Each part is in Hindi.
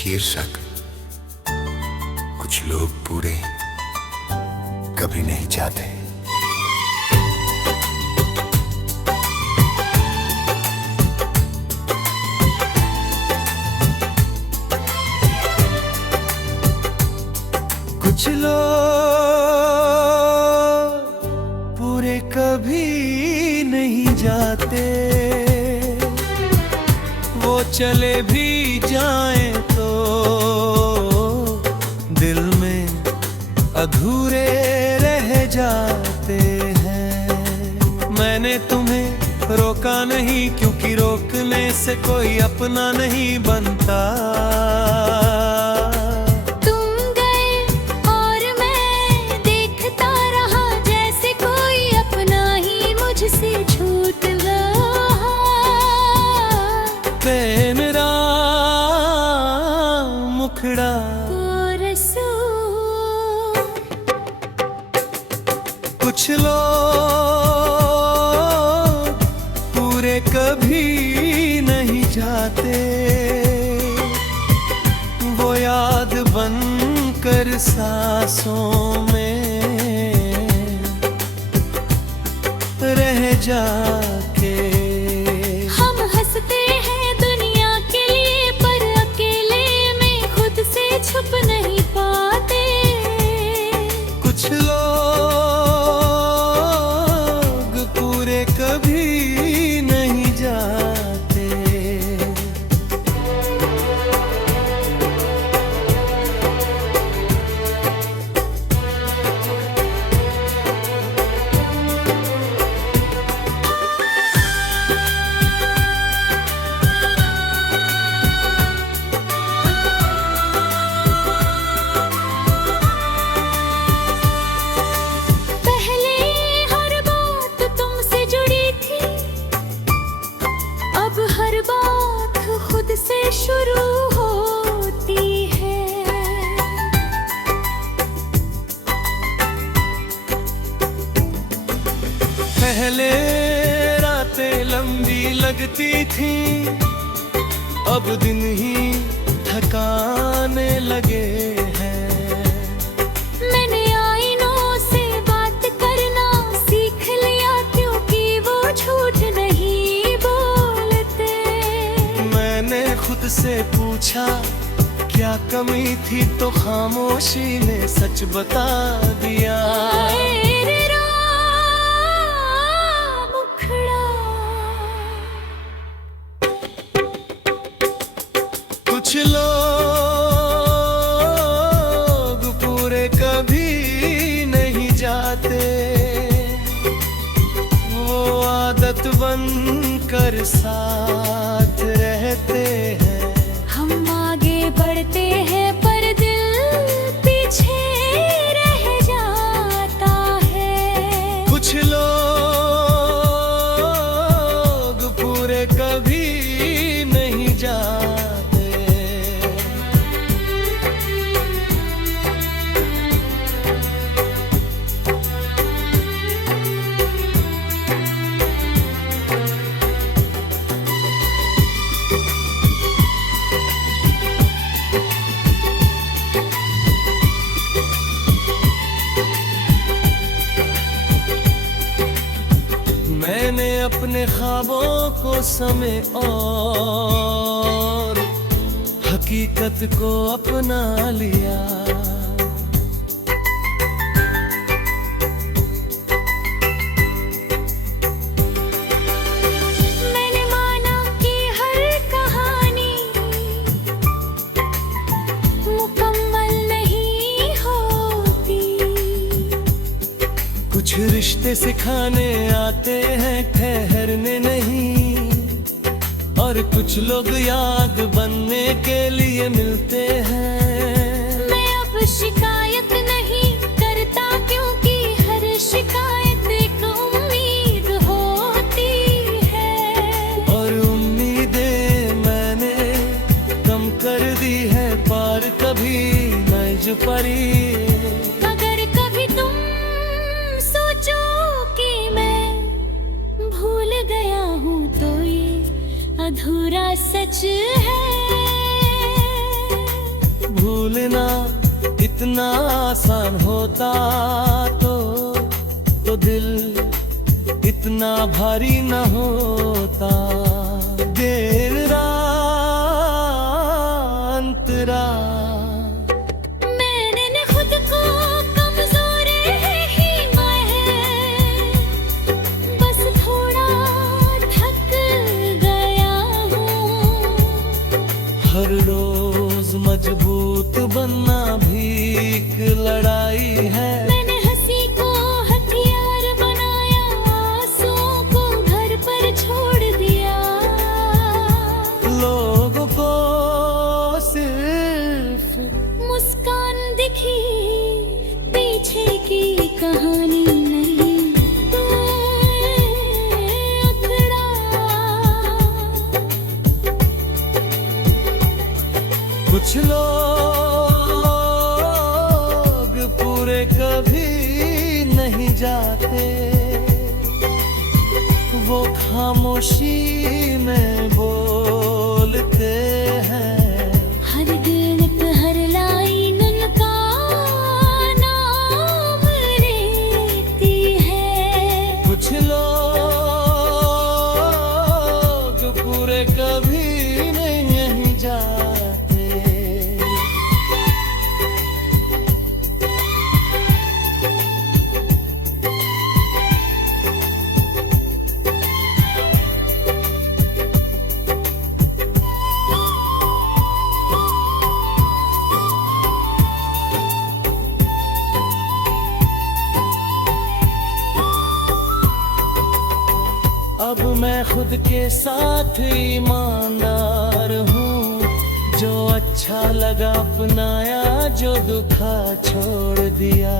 शीर्षक कुछ लोग पूरे कभी नहीं जाते। कुछ लोग पूरे कभी नहीं जाते, वो चले भी जाएं तो दिल में अधूरे रह जाते हैं। मैंने तुम्हें रोका नहीं, क्योंकि रोकने से कोई अपना नहीं बनता। मेरा मुखड़ा कुछ लोग पूरे कभी नहीं जाते, वो याद बनकर सांसों में रह जाके। छुप नहीं पाते। कुछ लोग पूरे कभी नहीं जाते। शुरू होती है पहले रातें लंबी लगती थी, अब दिन ही थकाने लगे हैं। मैंने आईनों से बात करना सीख लिया, क्योंकि वो झूठ नहीं बोलते। मैंने खुद से पूछा क्या कमी थी, तो खामोशी ने सच बता दिया। कुछ लोग पूरे कभी नहीं जाते, वो आदत बनकर साथ रहते हैं। हम आगे बढ़ते हैं पर दिल पीछे रह जाता है। कुछ लोग पूरे कभी नहीं जाते। मैंने अपने ख्वाबों को समय और हकीकत को अपना लिया। मैंने माना कि हर कहानी मुकम्मल नहीं होती। कुछ रिश्ते सिखाने आते हैं, ठहरने नहीं। और कुछ लोग याद बनने के लिए मिलते हैं। मैं अब शिकायत नहीं करता, क्योंकि हर शिकायत एक उम्मीद होती है। और उम्मीदें मैंने कम कर दी है, पार कभी मैं जो परी। अगर कभी तुम सोचो कि मैं भूल गया हूँ, तो ये अधूरा सच है। भूलना इतना आसान होता तो दिल इतना भारी न होता। देर रात मैंने खुद को कमजोर ही मैं बस थोड़ा थक गया हूँ। हर रोज मजबूत बनना भी एक लड़ाई है। मैंने हंसी को हथियार बनाया, आंसुओं को घर पर छोड़ दिया। लोगों को सिर्फ मुस्कान दिखी, पीछे की कहानी नहीं। तू अखड़ा कुछ लोग पूरे कभी नहीं जाते, वो खामोशी में बोलते हैं। हर गिनत हर लाइन उनका नाम लेती है। कुछ लोग पूरे कभी नहीं जाते। अब मैं खुद के साथ ईमानदार हूँ। जो अच्छा लगा अपनाया, जो दुखा छोड़ दिया।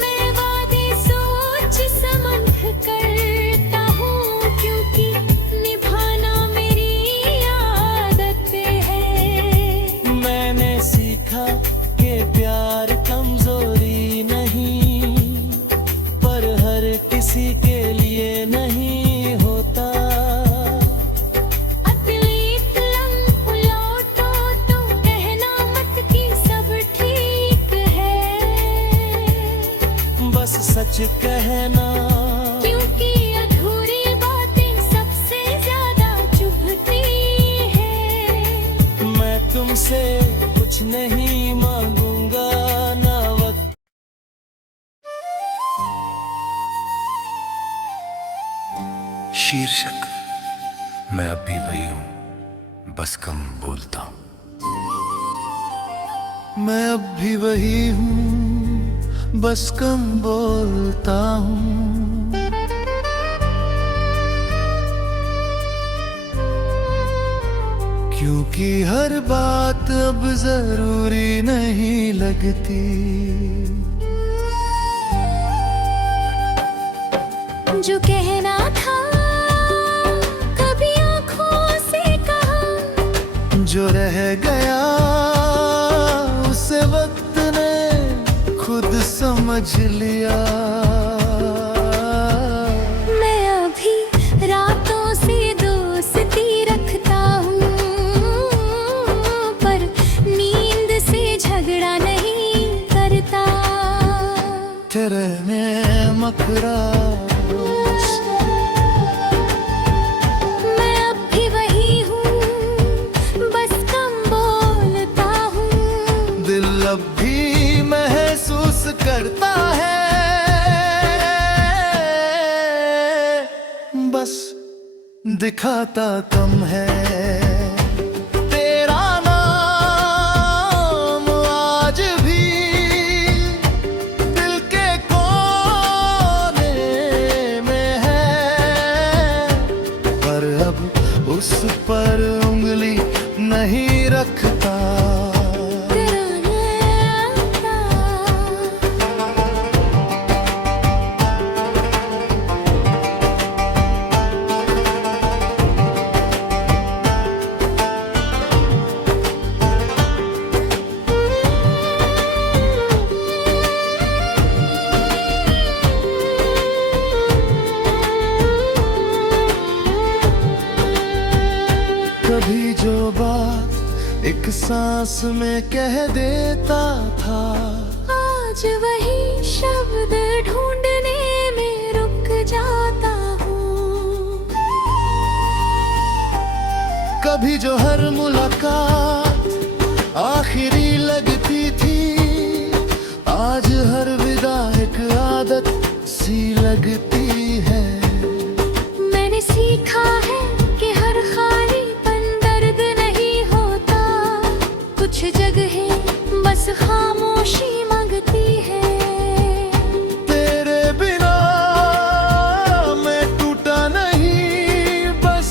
मैं वादे सोच समझ करता हूँ, क्योंकि निभाना मेरी आदत है। मैंने सीखा कि प्यार कमजोरी नहीं, पर हर किसी के लिए नहीं होता। अतीत लम्ह लौटो तो कहना मत कि सब ठीक है। बस सच कहना, क्योंकि अधूरी बातें सबसे ज्यादा चुभती है। मैं तुमसे कुछ नहीं मांगूंगा ना वक्त। शीर्षक मैं अब भी वही हूं, बस कम बोलता हूं। मैं अब भी वही हूँ, बस कम बोलता हूँ। क्योंकि हर बात अब जरूरी नहीं लगती। जो कहना था कभी आंखों से कहा, जो रह गया उसे वक्त ने खुद समझ लिया। मैं अभी रातों से दोस्ती रखता हूँ, पर नींद से झगड़ा नहीं करता। तेरे में मकरा मैं अब भी वही हूँ, बस कम बोलता हूँ। दिल अब भी महसूस करता है, बस दिखाता कम है। तेरा नाम आज भी दिल के कोने में है, पर अब उस पर उंगली नहीं रखता। तेरा नाता सांस में कह देता था। आज वही शब्द ढूंढने में रुक जाता हूँ। कभी जो हर मुलाकात आखिरी लगती थी, आज हर विदा एक आदत सी लगती है। मैंने सीखा है कि हर खालीपन दर्द नहीं होता, कुछ जगहें बस खामोशी मांगती है। तेरे बिना मैं टूटा नहीं, बस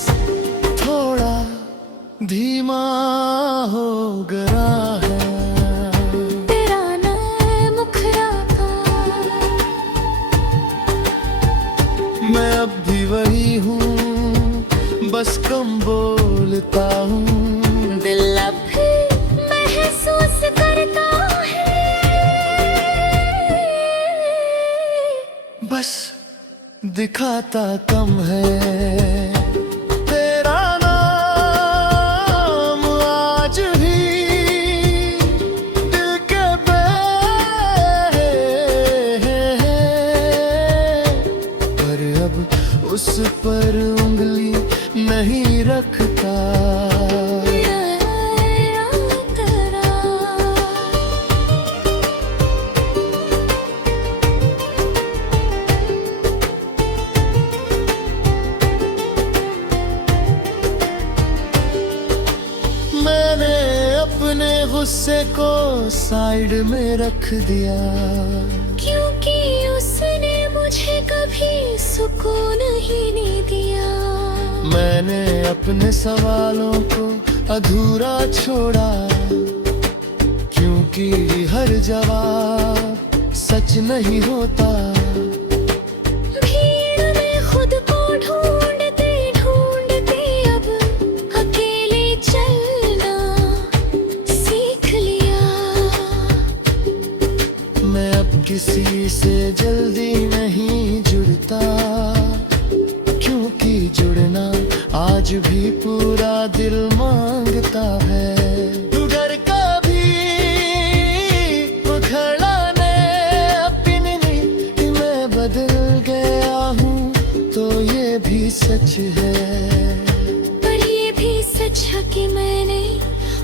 थोड़ा धीमा हो गया है। तेरा नए मुखरा का मैं अब भी वही हूँ, बस कम बोलता हूँ। दिल अब भी महसूस करता है, बस दिखाता कम है। तेरा नाम आज भी दिल के पर अब उस पर उंगली नहीं रखता। मैंने अपने गुस्से को साइड में रख दिया, क्योंकि उसने मुझे कभी सुकून ही नहीं दिया। मैंने अपने सवालों को अधूरा छोड़ा, क्योंकि हर जवाब सच नहीं होता। भीड़ में खुद को ढूंढते ढूंढते अब अकेले चलना सीख लिया। मैं अब किसी से जल्दी नहीं जुड़ता, क्योंकि जुड़ना आज भी पूरा दिल मांगता है। तू घर का भी मुखड़ाने अपनी कि मैं बदल गया हूँ, तो ये भी सच है। पर ये भी सच है कि मैंने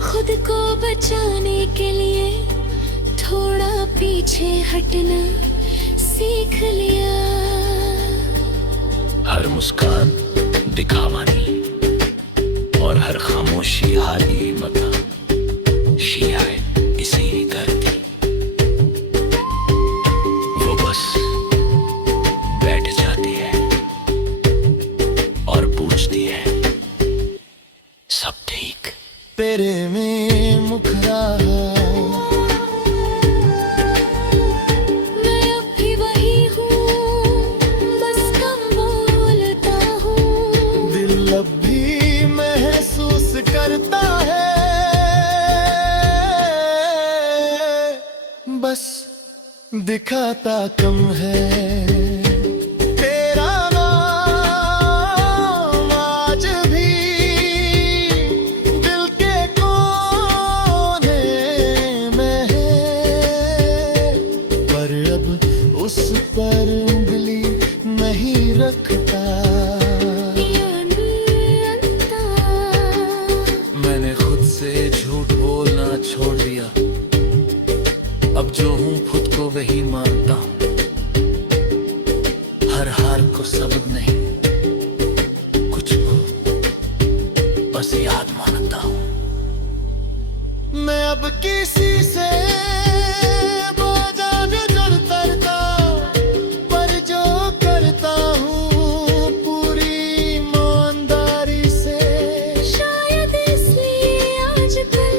खुद को बचाने के लिए थोड़ा पीछे हटना सीख लिया। हर मुस्कान दिखावा नहीं, और हर खामोशी हाली मता शिया है इसी धरती। वो बस बैठ जाती है और पूछती है, सब ठीक? तेरे में मुखरा मैं अब भी वही हूँ, बस कम बोलता हूँ। दिल अब भी महसूस करता है, बस दिखाता कम है। तेरा नाम आज भी दिल के कोने में है, पर अब उस पर उंगली नहीं रखता। मैंने खुद से झूठ बोलना छोड़ दिया, अब जो हूँ खुद को वही मानता हूँ। हर हार को सबक नहीं, कुछ को बस याद मानता हूँ। मैं अब किसी से बाजा नजर करता, पर जो करता हूँ पूरी ईमानदारी से। शायद इसलिए आजकल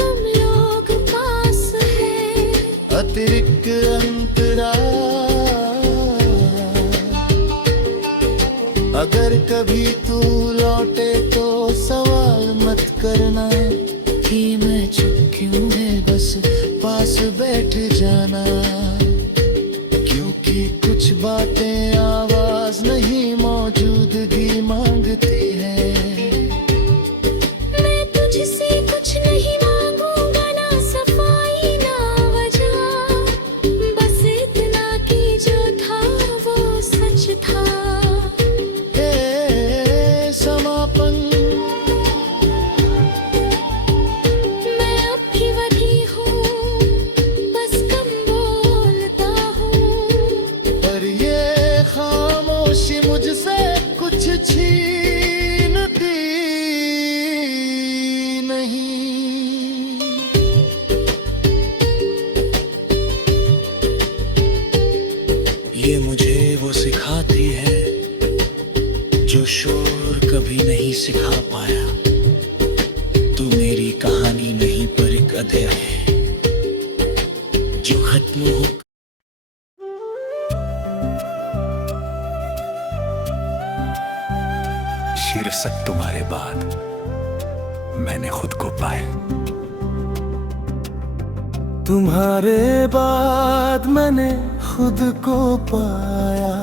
कम लोग पास हैं। अतिरिक्त अंतरा अगर कभी तू लौटे तो सवाल मत करना कि मैं चुप क्यों है, बस पास बैठ जाना। क्योंकि कुछ बातें आवाज नहीं मौजूदगी मांगती है। मैं तुझसे कुछ नहीं मांग कभी नहीं सिखा पाया। तू मेरी कहानी नहीं पर एक अध्याय है जो खत्म हो। शीर्षक तुम्हारे बाद मैंने खुद को पाया। तुम्हारे बाद मैंने खुद को पाया,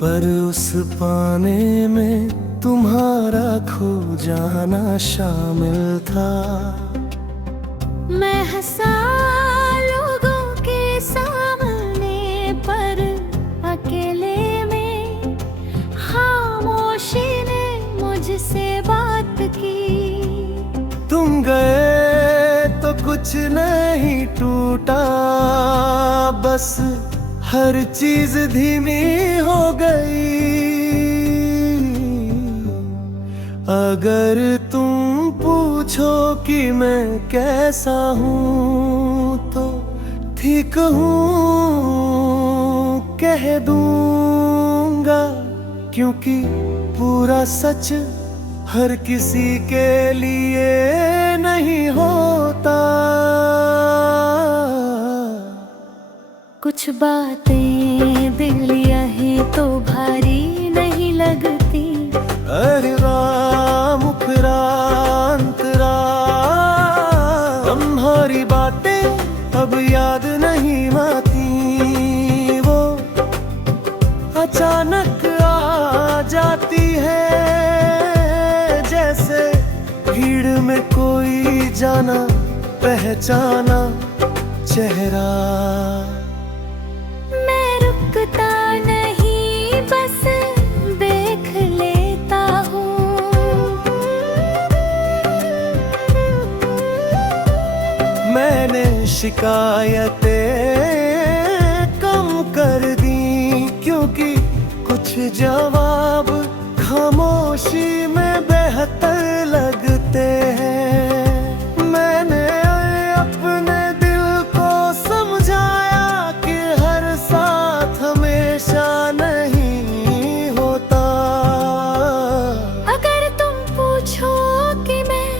पर उस पाने में तुम्हारा खो जाना शामिल था। मैं हंसा लोगों के सामने, पर अकेले में खामोशी ने मुझसे बात की। तुम गए तो कुछ नहीं टूटा, बस हर चीज धीमी हो गई। अगर तुम पूछो कि मैं कैसा हूँ तो ठीक हूँ कह दूंगा, क्योंकि पूरा सच हर किसी के लिए नहीं होता। कुछ बातें दिल यहीं तो भारी नहीं लगती। अरे राम मुखरांतरा, तुम्हारी बातें अब याद नहीं आती। वो अचानक आ जाती है, जैसे भीड़ में कोई जाना पहचाना चेहरा। मैं रुकता नहीं, बस देख लेता हूँ। मैंने शिकायतें कम कर दी, क्योंकि कुछ जवाब खामोशी में बेहतर लगते हैं। मैंने अपने दिल को समझाया कि हर साथ हमेशा नहीं होता। अगर तुम पूछो कि मैं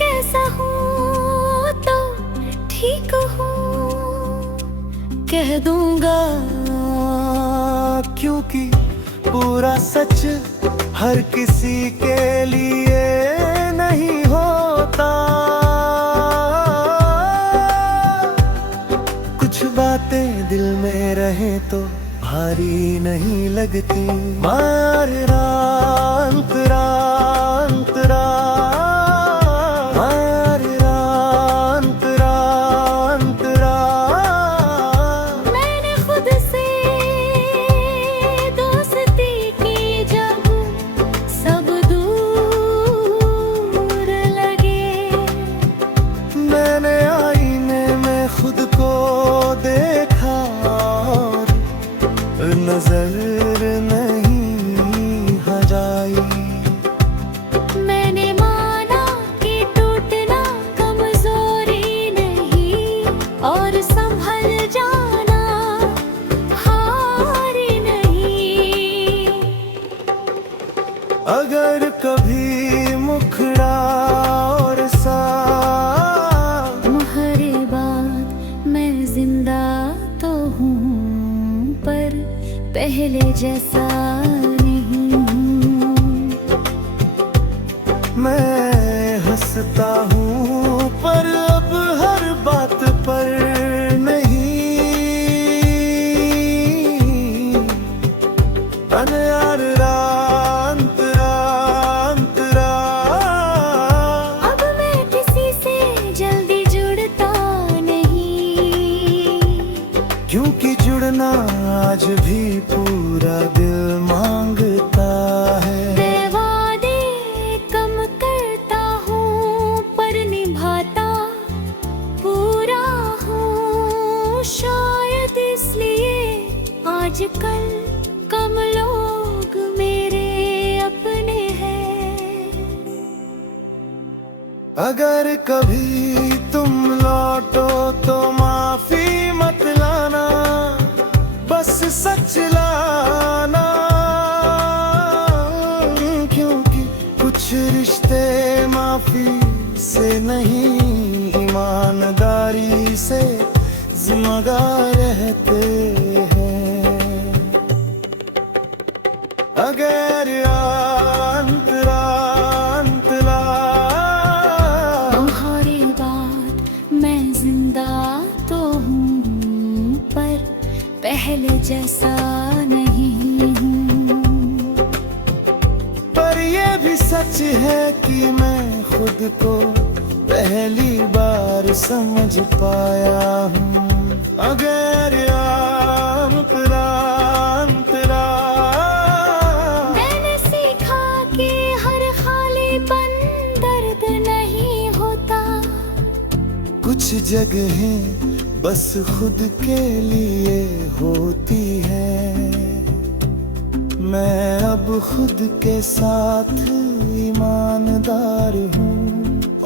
कैसा हूँ तो ठीक हूँ कह दूंगा, क्योंकि पूरा सच हर किसी के लिए नहीं होता। कुछ बातें दिल में रहे तो भारी नहीं लगती। मार रांतरा अंतरा, मार रांतरा अंतरा। मैंने खुद से दोस्ती की जब सब दूर लगे। मैंने आईने में खुद को देखा और नजर नहीं हटाई। मैंने माना कि टूटना कमजोरी नहीं, और संभल जाना हारी नहीं। अगर कभी मुखड़ा और सा तुम्हारे बाद मैं जिंदा तो हूँ, पर पहले जैसा नहीं हूँ। मैं हंसता हूँ पर अब हर बात पर नहीं। अनयार रांतरा अंतरा। अब मैं किसी से जल्दी जुड़ता नहीं, क्योंकि जुड़ना आज भी पूरा दिल मांगता है। वादे कम करता हूँ पर निभाता पूरा हूँ। शायद इसलिए आजकल कम लोग मेरे अपने हैं। अगर कभी तुम लौटो तो माफी मत लाना, बस सच लाना, क्योंकि पहले जैसा नहीं हूँ। पर ये भी सच है कि मैं खुद को पहली बार समझ पाया हूँ। अगर अंतरा मैंने सीखा कि हर खालीपन दर्द नहीं होता। कुछ जगहें बस खुद के लिए होती है। मैं अब खुद के साथ ईमानदार हूँ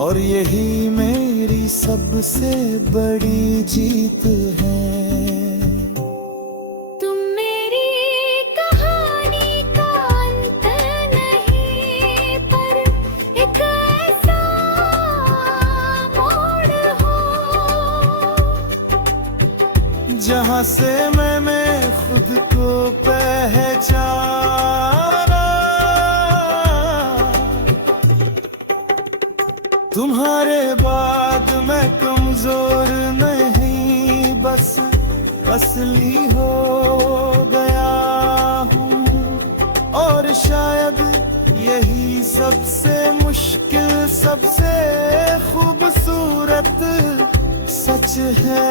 और यही मेरी सबसे बड़ी जीत है। तुम मेरी कहानी का अंत नहीं, पर एक ऐसा मोड़ हो जहाँ से मैंने खुद को पहचाना। तुम्हारे बाद मैं कमजोर नहीं, बस असली हो गया हूँ। और शायद यही सबसे मुश्किल, सबसे खूबसूरत सच है।